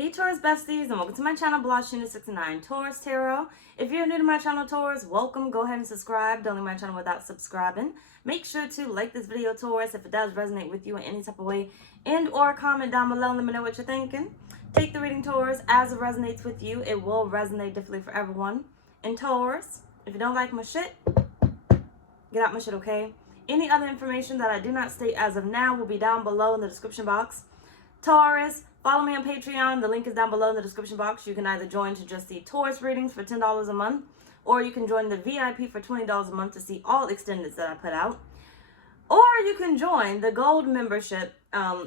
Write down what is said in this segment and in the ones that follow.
Hey Taurus besties, and welcome to my channel, blahscrystalsale Taurus Tarot. If you're new to my channel, Taurus, welcome. Go ahead and subscribe. Don't leave my channel without subscribing. Make sure to like this video, Taurus, if it does resonate with you in any type of way, and or comment down below and let me know what you're thinking. Take the reading, Taurus, as it resonates with you. It will resonate differently for everyone. And Taurus, if you don't like my shit, get out my shit, okay? Any other information that I do not state as of now will be down below in the description box. Taurus, follow me on Patreon. The link is down below in the description box. You can either join to just see Taurus readings for $10 a month, or you can join the VIP for $20 a month to see all extendeds that I put out. Or you can join the gold membership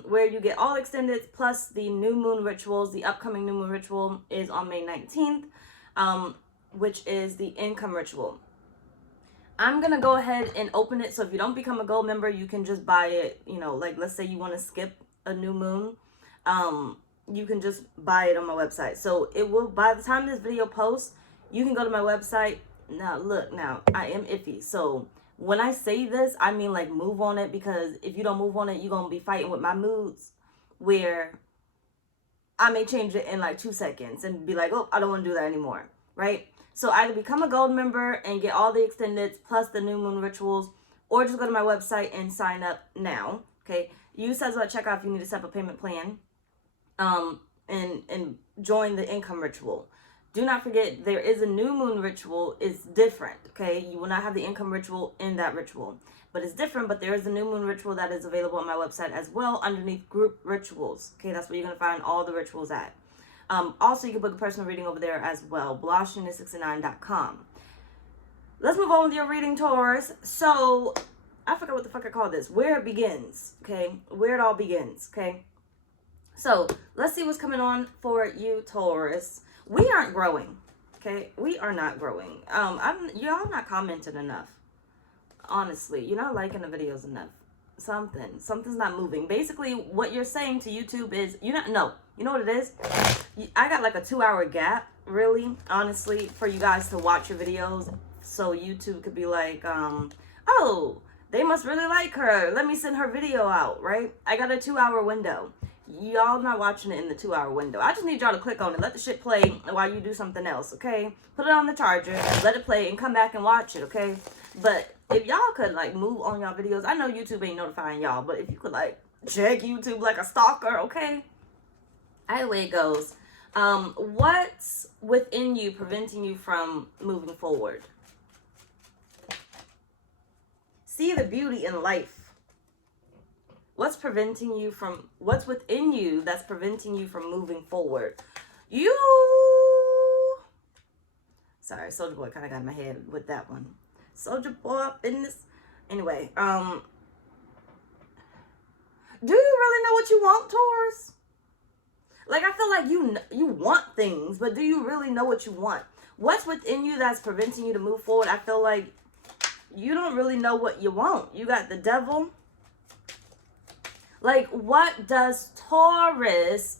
where you get all extendeds plus the new moon rituals. The upcoming new moon ritual is on May 19th, which is the income ritual. I'm going to go ahead and open it. So if you don't become a gold member, you can just buy it. You know, like let's say you want to skip a new moon. You can just buy it on my website. So it will, by the time this video posts, you can go to my website. Now look, now I am iffy. So when I say this, I mean like move on it, because if you don't move on it, you're going to be fighting with my moods where I may change it in like 2 seconds and be like, oh, I don't want to do that anymore. Right? So either become a gold member and get all the extendeds plus the new moon rituals, or just go to my website and sign up now. Okay. Use says at checkout if you need to set up a payment plan. And join the income ritual. Do not forget, there is a new moon ritual. It's different, okay? You will not have the income ritual in that ritual, but it's different. But there is a new moon ritual that is available on my website as well underneath group rituals, okay? That's where you're going to find all the rituals at. Also, you can book a personal reading over there as well, blahscrystalsale.com. Let's move on with your reading, Taurus. So, I forgot what the fuck I call this. Where it begins, okay? Where it all begins, okay? So, let's see what's coming on for you, Taurus. We aren't growing, okay? We are not growing. Y'all not commenting enough. Honestly, you're not liking the videos enough. Something's not moving. Basically, what you're saying to YouTube is, you know what it is? I got like a 2-hour gap, really, honestly, for you guys to watch your videos. So YouTube could be like, oh, they must really like her. Let me send her video out, right? I got a 2-hour window. Y'all not watching it in the 2-hour window. I just need y'all to click on it. Let the shit play while you do something else, okay? Put it on the charger, let it play, and come back and watch it, okay? But if y'all could, like, move on y'all videos. I know YouTube ain't notifying y'all, but if you could, like, check YouTube like a stalker, okay? Either way it goes. What's within you preventing you from moving forward? See the beauty in life. What's preventing you from, what's within you that's preventing you from moving forward? Sorry, Soldier Boy kind of got in my head with that one. Soldier Boy up in this. Anyway, do you really know what you want, Taurus? Like, I feel like you want things, but do you really know what you want? What's within you that's preventing you to move forward? I feel like you don't really know what you want. You got the Devil. Like, what does Taurus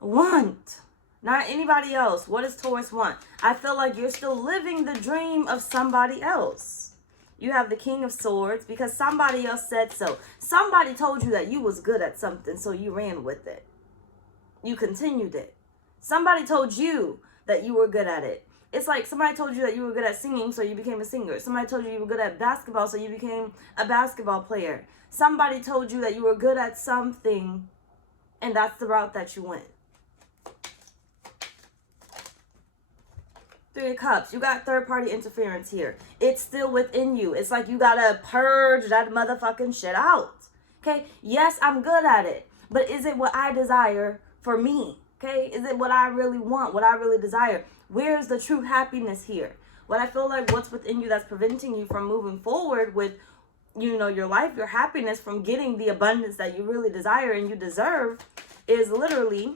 want? Not anybody else. What does Taurus want? I feel like you're still living the dream of somebody else. You have the King of Swords because somebody else said so. Somebody told you that you was good at something, so you ran with it. You continued it. Somebody told you that you were good at it. It's like somebody told you that you were good at singing, so you became a singer. Somebody told you you were good at basketball, so you became a basketball player. Somebody told you that you were good at something, and that's the route that you went. 3 of Cups. You got third-party interference here. It's still within you. It's like you gotta purge that motherfucking shit out. Okay? Yes, I'm good at it. But is it what I desire for me? Okay? Is it what I really want? What I really desire? Where's the true happiness here? What I feel like what's within you that's preventing you from moving forward with, you know, your life, your happiness, from getting the abundance that you really desire and you deserve, is literally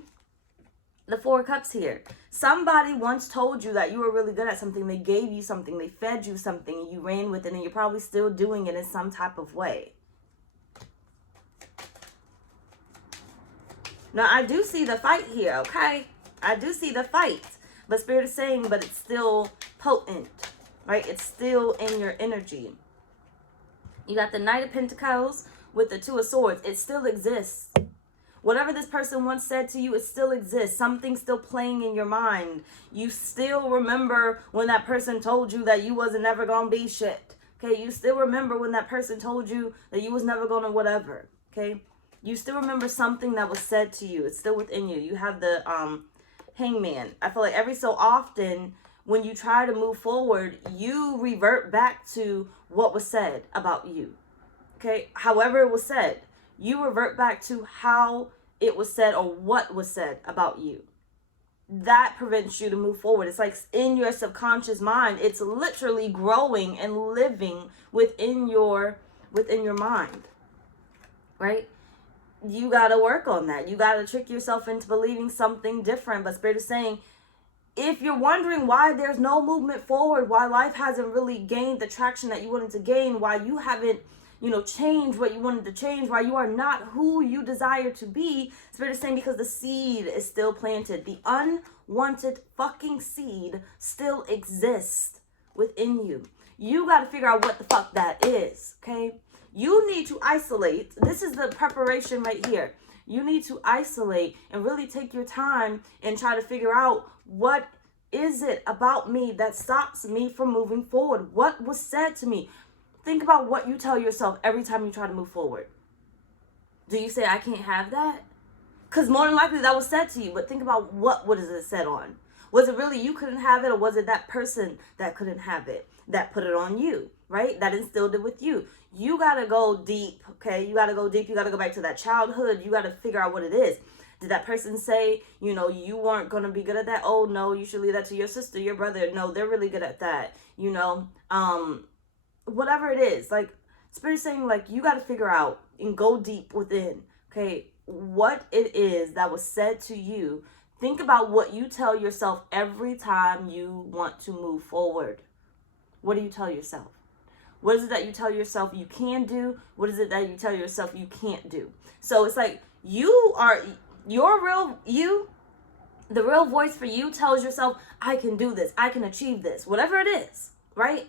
the 4 of Cups here. Somebody once told you that you were really good at something. They gave you something. They fed you something. And you ran with it. And you're probably still doing it in some type of way. Now, I do see the fight here, okay? I do see the fight. But Spirit is saying, but it's still potent, right? It's still in your energy. You got the Knight of Pentacles with the 2 of Swords. It still exists. Whatever this person once said to you, it still exists. Something's still playing in your mind. You still remember when that person told you that you wasn't never gonna be shit. Okay, you still remember when that person told you that you was never gonna whatever. Okay, you still remember something that was said to you. It's still within you. You have the hangman. I feel like every so often when you try to move forward, you revert back to what was said about you. Okay, however it was said, you revert back to how it was said or what was said about you. That prevents you to move forward. It's like in your subconscious mind, it's literally growing and living within your mind, right? You got to work on that. You got to trick yourself into believing something different. But Spirit is saying, if you're wondering why there's no movement forward, why life hasn't really gained the traction that you wanted to gain, why you haven't, changed what you wanted to change, why you are not who you desire to be, Spirit is saying because the seed is still planted. The unwanted fucking seed still exists within you. You got to figure out what the fuck that is, okay? You need to isolate. This is the preparation right here. You need to isolate and really take your time and try to figure out what is it about me that stops me from moving forward? What was said to me? Think about what you tell yourself every time you try to move forward. Do you say, I can't have that? Because more than likely that was said to you, but think about what is it said on? Was it really you couldn't have it, or was it that person that couldn't have it, that put it on you, right? That instilled it with you. You got to go deep, okay? You got to go deep. You got to go back to that childhood. You got to figure out what it is. Did that person say, you weren't going to be good at that? Oh, no, you should leave that to your sister, your brother. No, they're really good at that, whatever it is. Like, Spirit is saying, like, you got to figure out and go deep within, okay, what it is that was said to you. Think about what you tell yourself every time you want to move forward. What do you tell yourself? What is it that you tell yourself you can do? What is it that you tell yourself you can't do? So it's like you are your real you. The real voice for you tells yourself, I can do this. I can achieve this. Whatever it is, right?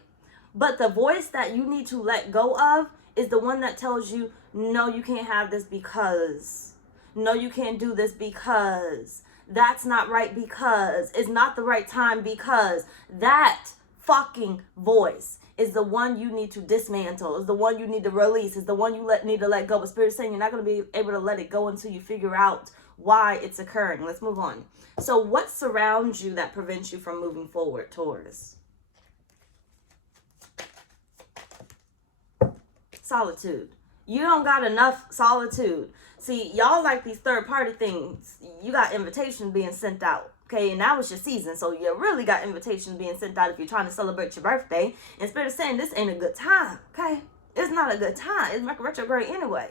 But the voice that you need to let go of is the one that tells you, no, you can't have this because. No, you can't do this because. That's not right because. It's not the right time because. That fucking voice is the one you need to dismantle, is the one you need to release, is the one you need to let go. But Spirit is saying you're not going to be able to let it go until you figure out why it's occurring. Let's move on. So what surrounds you that prevents you from moving forward, Taurus? Solitude. You don't got enough solitude. See, y'all like these third-party things. You got invitations being sent out. Okay, and that was your season, so you really got invitations being sent out if you're trying to celebrate your birthday. And Spirit is saying this ain't a good time, okay? It's not a good time. It's Mercury retrograde anyway.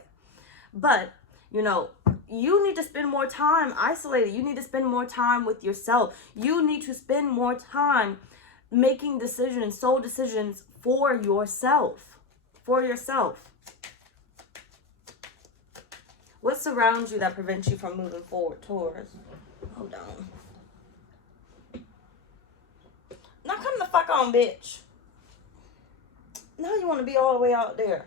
But, you need to spend more time isolated. You need to spend more time with yourself. You need to spend more time making decisions, soul decisions for yourself. For yourself. What surrounds you that prevents you from moving forward, Taurus? Hold on. Now come the fuck on, bitch. Now you want to be all the way out there.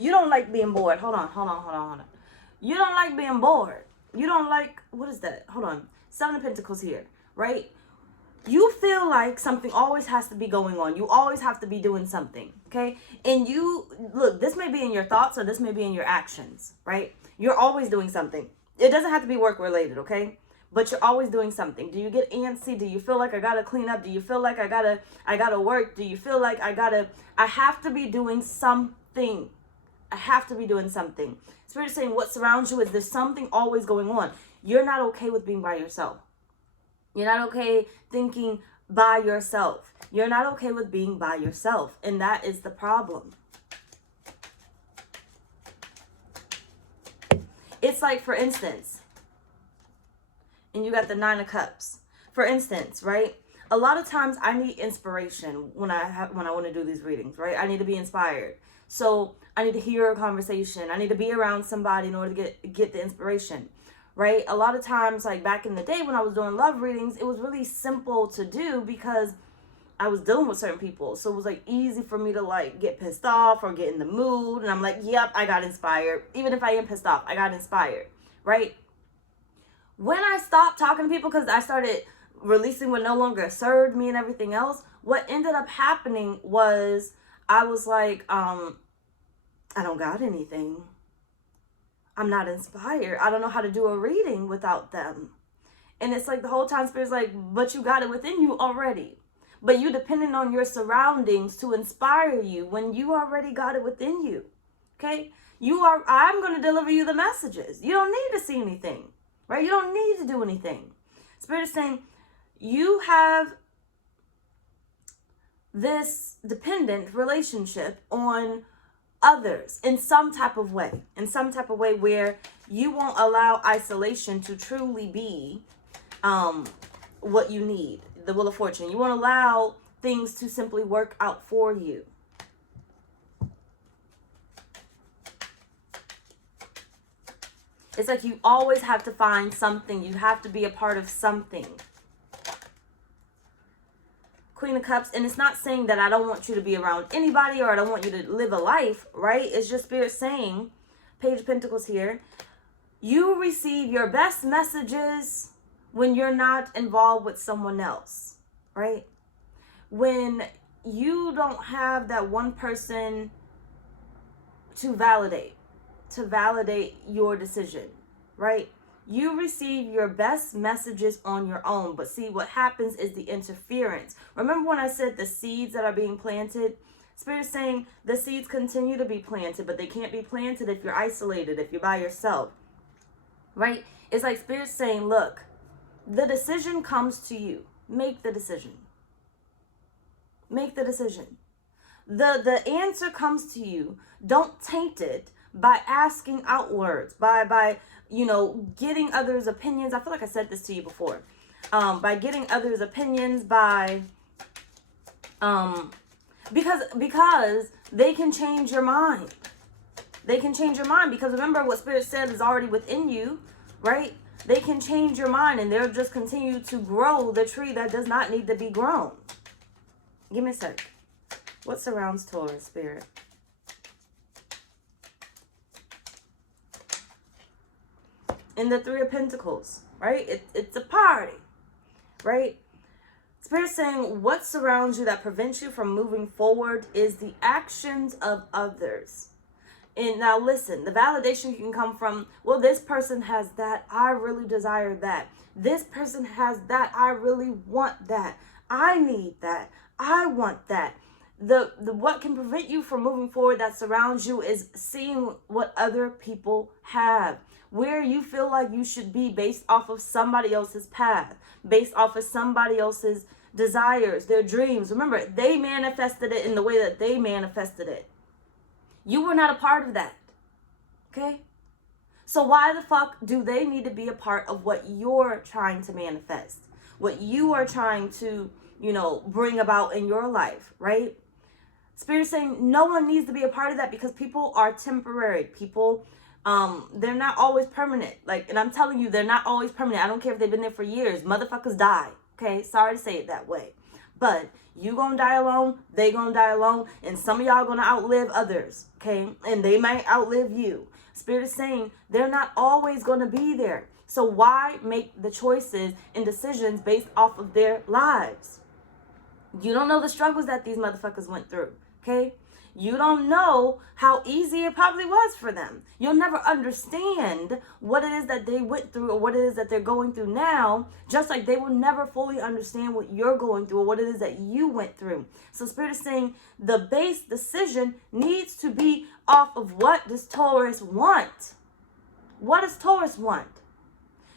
You don't like being bored. Hold on. You don't like being bored. You don't like, what is that? Hold on. 7 of Pentacles here, right? You feel like something always has to be going on. You always have to be doing something, okay? And look, this may be in your thoughts or this may be in your actions, right? You're always doing something. It doesn't have to be work related, okay? But you're always doing something. Do you get antsy? Do you feel like I gotta clean up? Do you feel like I gotta work? Do you feel like I have to be doing something? I have to be doing something. Spirit is saying what surrounds you is there's something always going on. You're not okay with being by yourself. You're not okay thinking by yourself. You're not okay with being by yourself. And that is the problem. It's like, for instance, and you got the 9 of Cups. For instance, right? A lot of times I need inspiration when I want to do these readings, right? I need to be inspired. So I need to hear a conversation. I need to be around somebody in order to get the inspiration. Right? A lot of times, like back in the day when I was doing love readings, it was really simple to do because I was dealing with certain people. So it was like easy for me to like get pissed off or get in the mood. And I'm like, yep, I got inspired. Even if I am pissed off, I got inspired, right? When I stopped talking to people because I started releasing what no longer served me and everything else, what ended up happening was I was like, I don't got anything. I'm not inspired. I don't know how to do a reading without them. And it's like the whole time Spirit's like, but you got it within you already. But you depending on your surroundings to inspire you when you already got it within you. Okay? I'm going to deliver you the messages. You don't need to see anything. Right? You don't need to do anything. Spirit is saying, you have this dependent relationship on others in some type of way. In some type of way where you won't allow isolation to truly be what you need, the Wheel of Fortune. You won't allow things to simply work out for you. It's like you always have to find something. You have to be a part of something. Queen of Cups, and it's not saying that I don't want you to be around anybody or I don't want you to live a life, right? It's just Spirit saying, Page of Pentacles here, you receive your best messages when you're not involved with someone else, right? When you don't have that one person to validate your decision, right? You receive your best messages on your own. But see, what happens is the interference. Remember when I said the seeds that are being planted? Spirit's saying the seeds continue to be planted, but they can't be planted if you're isolated, if you're by yourself, right? It's like Spirit's saying, look, the decision comes to you. Make the decision. Make the decision. The answer comes to you. Don't taint it by asking outwards, by getting others' opinions. I feel like I said this to you before. By getting others' opinions, because they can change your mind. They can change your mind because remember what Spirit said is already within you, right? They can change your mind and they'll just continue to grow the tree that does not need to be grown. Give me a sec. What surrounds Taurus, Spirit? In the Three of Pentacles, right? It's a party, right? Spirit saying what surrounds you that prevents you from moving forward is the actions of others. And now listen, the validation can come from, well, this person has that. I really desire that. This person has that. I really want that. I need that. I want that. The what can prevent you from moving forward that surrounds you is seeing what other people have. Where you feel like you should be based off of somebody else's path, based off of somebody else's desires, their dreams. Remember, they manifested it in the way that they manifested it. You were not a part of that. Okay? So why the fuck do they need to be a part of what you're trying to manifest? What you are trying to, bring about in your life, right? Spirit saying no one needs to be a part of that because people are temporary. People, they're not always permanent. And I'm telling you, they're not always permanent. I don't care if they've been there for years. Motherfuckers die. Okay? Sorry to say it that way. But you gonna die alone, they gonna die alone, and some of y'all gonna outlive others, okay? And they might outlive you. Spirit is saying they're not always gonna be there. So why make the choices and decisions based off of their lives? You don't know the struggles that these motherfuckers went through, okay? You don't know how easy it probably was for them. You'll never understand what it is that they went through or what it is that they're going through now, just like they will never fully understand what you're going through or what it is that you went through. So Spirit is saying the base decision needs to be off of what does Taurus want? What does Taurus want?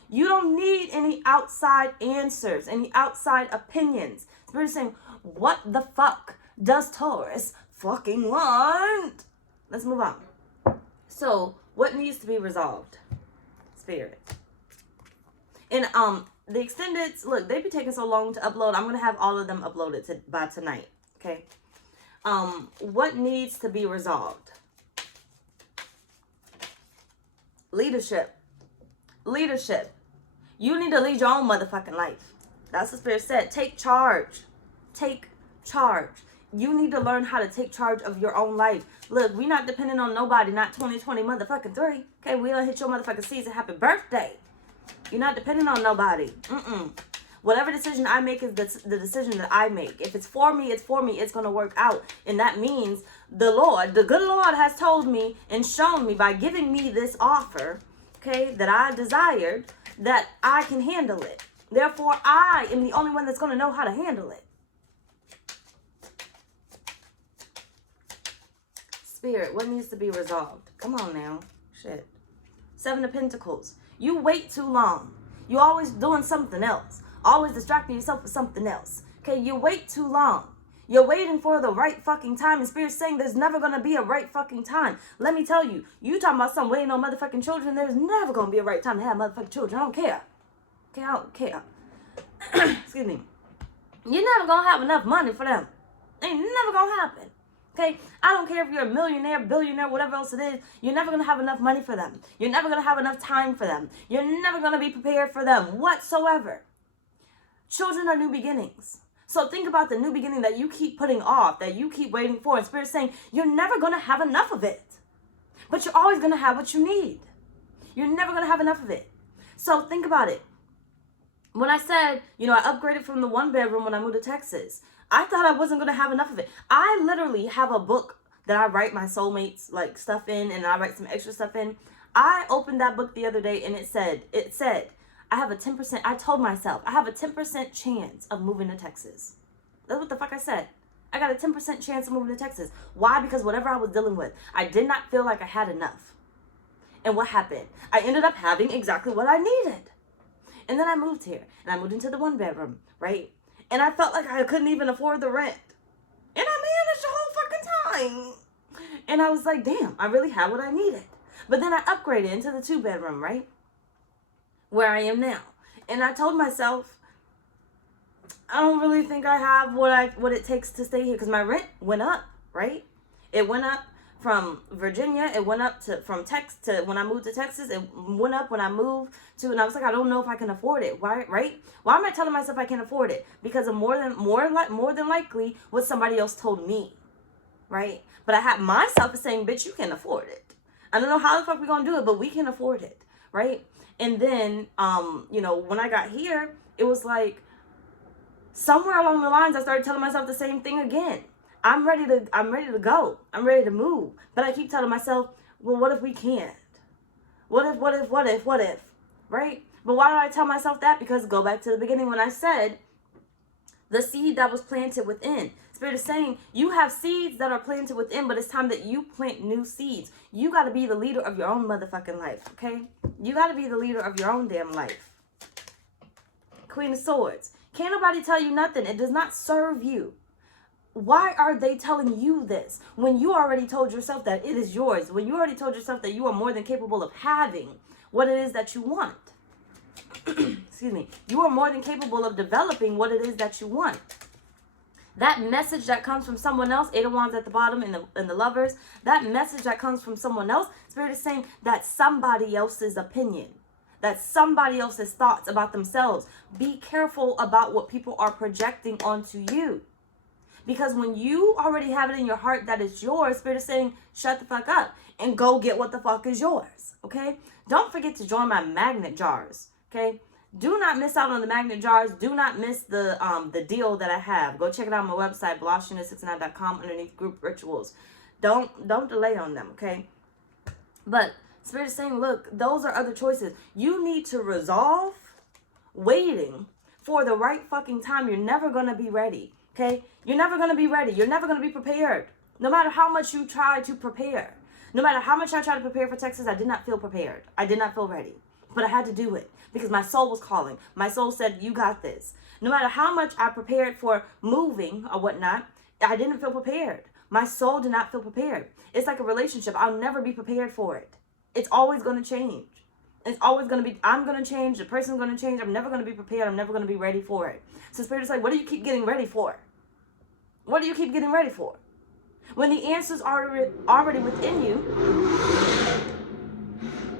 You don't need any outside answers, any outside opinions. Spirit is saying, what the fuck does Taurus fucking want? Let's move on. So what needs to be resolved? Spirit. And the extendeds, look, they be taking so long to upload. I'm gonna have all of them uploaded by tonight. Okay. What needs to be resolved? Leadership. You need to lead your own motherfucking life. That's what Spirit said. Take charge. Take charge. You need to learn how to take charge of your own life. Look, we're not dependent on nobody, not 2020 motherfucking 3. Okay, we don't hit your motherfucking season. Happy birthday. You're not dependent on nobody. Whatever decision I make is the decision that I make. If it's for me, it's for me. It's going to work out. And that means the Lord, the good Lord has told me and shown me by giving me this offer, okay, that I desired, that I can handle it. Therefore, I am the only one that's going to know how to handle it. Spirit, what needs to be resolved? Come on now. Shit. 7 of Pentacles. You wait too long. You're always doing something else. Always distracting yourself with something else. Okay, you wait too long. You're waiting for the right fucking time. And Spirit's saying there's never going to be a right fucking time. Let me tell you. You talking about some waiting on motherfucking children. There's never going to be a right time to have motherfucking children. I don't care. Okay, I don't care. Excuse me. You're never going to have enough money for them. Ain't never going to happen. Okay, I don't care if you're a millionaire, billionaire, whatever else it is. You're never going to have enough money for them. You're never going to have enough time for them. You're never going to be prepared for them whatsoever. Children are new beginnings. So think about the new beginning that you keep putting off, that you keep waiting for. And Spirit's saying you're never going to have enough of it. But you're always going to have what you need. You're never going to have enough of it. So think about it. When I said, I upgraded from the 1-bedroom when I moved to Texas, I thought I wasn't going to have enough of it. I literally have a book that I write my soulmates like stuff in, and I write some extra stuff in. I opened that book the other day and it said, I have a 10%, I told myself, I have a 10% chance of moving to Texas. That's what the fuck I said. I got a 10% chance of moving to Texas. Why? Because whatever I was dealing with, I did not feel like I had enough. And what happened? I ended up having exactly what I needed. And then I moved here and I moved into the 1-bedroom, right? And I felt like I couldn't even afford the rent. And I managed the whole fucking time. And I was like, damn, I really had what I needed. But then I upgraded into the 2-bedroom, right? Where I am now. And I told myself, I don't really think I have what it takes to stay here. Because my rent went up, right? It went up from Virginia. It went up from Texas to when I moved to Texas. It went up when I moved to, and I was like, I don't know if I can afford it. Why, right? Why am I telling myself I can't afford it? Because of more than likely what somebody else told me, right? But I had myself saying, bitch, you can afford it. I don't know how the fuck we're gonna do it, but we can afford it, right? And then, when I got here, it was like somewhere along the lines, I started telling myself the same thing again. I'm ready to go. I'm ready to move. But I keep telling myself, well, what if we can't? What if? Right? But why did I tell myself that? Because go back to the beginning when I said the seed that was planted within. Spirit is saying you have seeds that are planted within, but it's time that you plant new seeds. You got to be the leader of your own motherfucking life, okay? You got to be the leader of your own damn life. Queen of Swords. Can't nobody tell you nothing. It does not serve you. Why are they telling you this when you already told yourself that it is yours? When you already told yourself that you are more than capable of having what it is that you want? Excuse me. You are more than capable of developing what it is that you want. That message that comes from someone else, 8 of Wands at the bottom in the Lovers, that message that comes from someone else, Spirit is saying that's somebody else's opinion. That's somebody else's thoughts about themselves. Be careful about what people are projecting onto you. Because when you already have it in your heart that it's yours, Spirit is saying, shut the fuck up and go get what the fuck is yours, okay? Don't forget to join my magnet jars, okay? Do not miss out on the magnet jars. Do not miss the deal that I have. Go check it out on my website, blahscrystalsale.com, underneath group rituals. Don't delay on them, okay? But Spirit is saying, look, those are other choices. You need to resolve waiting for the right fucking time. You're never going to be ready. Okay? You're never going to be ready. You're never going to be prepared. No matter how much you try to prepare. No matter how much I tried to prepare for Texas, I did not feel prepared. I did not feel ready. But I had to do it because my soul was calling. My soul said, you got this. No matter how much I prepared for moving or whatnot, I didn't feel prepared. My soul did not feel prepared. It's like a relationship. I'll never be prepared for it. It's always going to change. It's always going to be, I'm going to change. The person's going to change. I'm never going to be prepared. I'm never going to be ready for it. So Spirit is like, what do you keep getting ready for? What do you keep getting ready for? When the answer's already within you,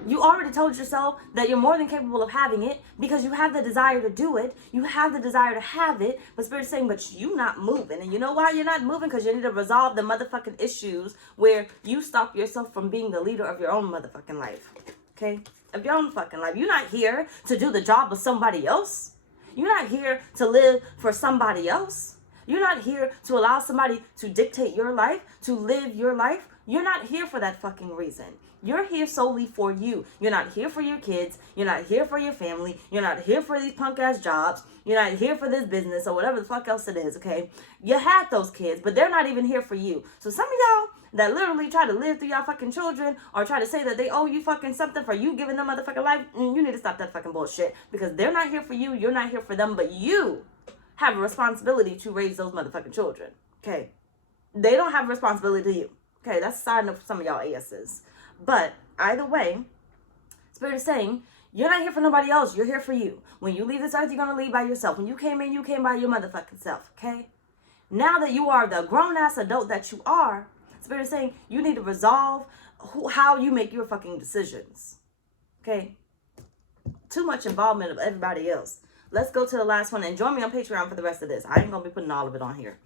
You already told yourself that you're more than capable of having it because you have the desire to do it. You have the desire to have it. But Spirit's saying, but you not moving. And you know why you're not moving? Because you need to resolve the motherfucking issues where you stop yourself from being the leader of your own motherfucking life. Okay? Of your own fucking life. You're not here to do the job of somebody else. You're not here to live for somebody else. You're not here to allow somebody to dictate your life, to live your life. You're not here for that fucking reason. You're here solely for you. You're not here for your kids. You're not here for your family. You're not here for these punk ass jobs. You're not here for this business or whatever the fuck else it is, okay? You had those kids, but they're not even here for you. So some of y'all that literally try to live through y'all fucking children or try to say that they owe you fucking something for you giving them motherfucking life, you need to stop that fucking bullshit because they're not here for you. You're not here for them, but you have a responsibility to raise those motherfucking children, okay? They don't have a responsibility to you, okay? That's a side note for some of y'all asses. But either way, Spirit is saying, you're not here for nobody else. You're here for you. When you leave this earth, you're going to leave by yourself. When you came in, you came by your motherfucking self, okay? Now that you are the grown-ass adult that you are, Spirit is saying you need to resolve how you make your fucking decisions, okay? Too much involvement of everybody else. Let's go to the last one and join me on Patreon for the rest of this. I ain't going to be putting all of it on here.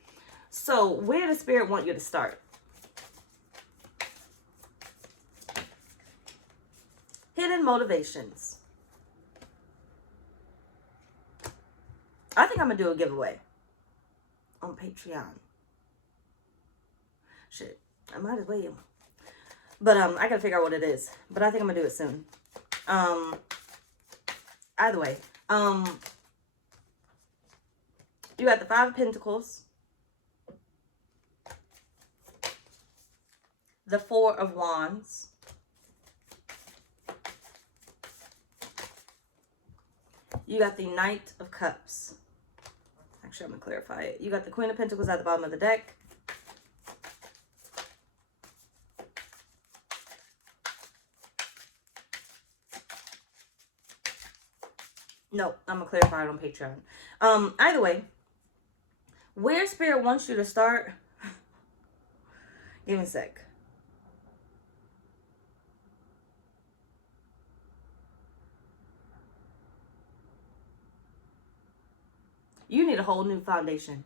So where does Spirit want you to start? Hidden motivations. I think I'm going to do a giveaway on Patreon. Shit, I might as well. But I got to figure out what it is. But I think I'm going to do it soon. Either way. You got the Five of Pentacles. The Four of Wands. You got the Knight of Cups. Actually, I'm going to clarify it. You got the Queen of Pentacles at the bottom of the deck. No, I'm going to clarify it on Patreon. Either way, where Spirit wants you to start, give me a sec. You need a whole new foundation.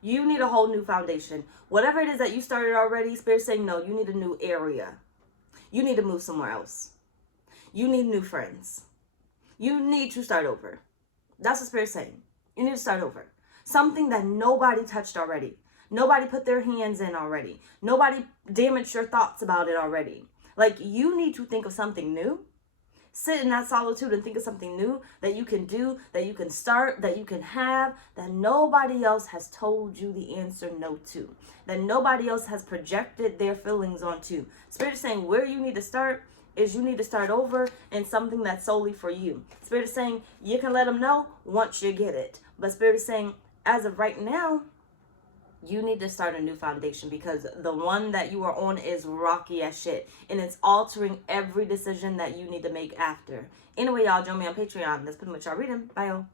You need a whole new foundation. Whatever it is that you started already, Spirit's saying, no, you need a new area. You need to move somewhere else. You need new friends. You need to start over. That's what Spirit's saying. You need to start over. Something that nobody touched already. Nobody put their hands in already. Nobody damaged your thoughts about it already. Like, you need to think of something new. Sit in that solitude and think of something new that you can do, that you can start, that you can have, that nobody else has told you the answer no to, that nobody else has projected their feelings onto. Spirit is saying where you need to start is you need to start over in something that's solely for you. Spirit is saying you can let them know once you get it. But Spirit is saying as of right now, you need to start a new foundation because the one that you are on is rocky as shit. And it's altering every decision that you need to make after. Anyway, y'all, join me on Patreon. That's pretty much our reading. Bye, y'all.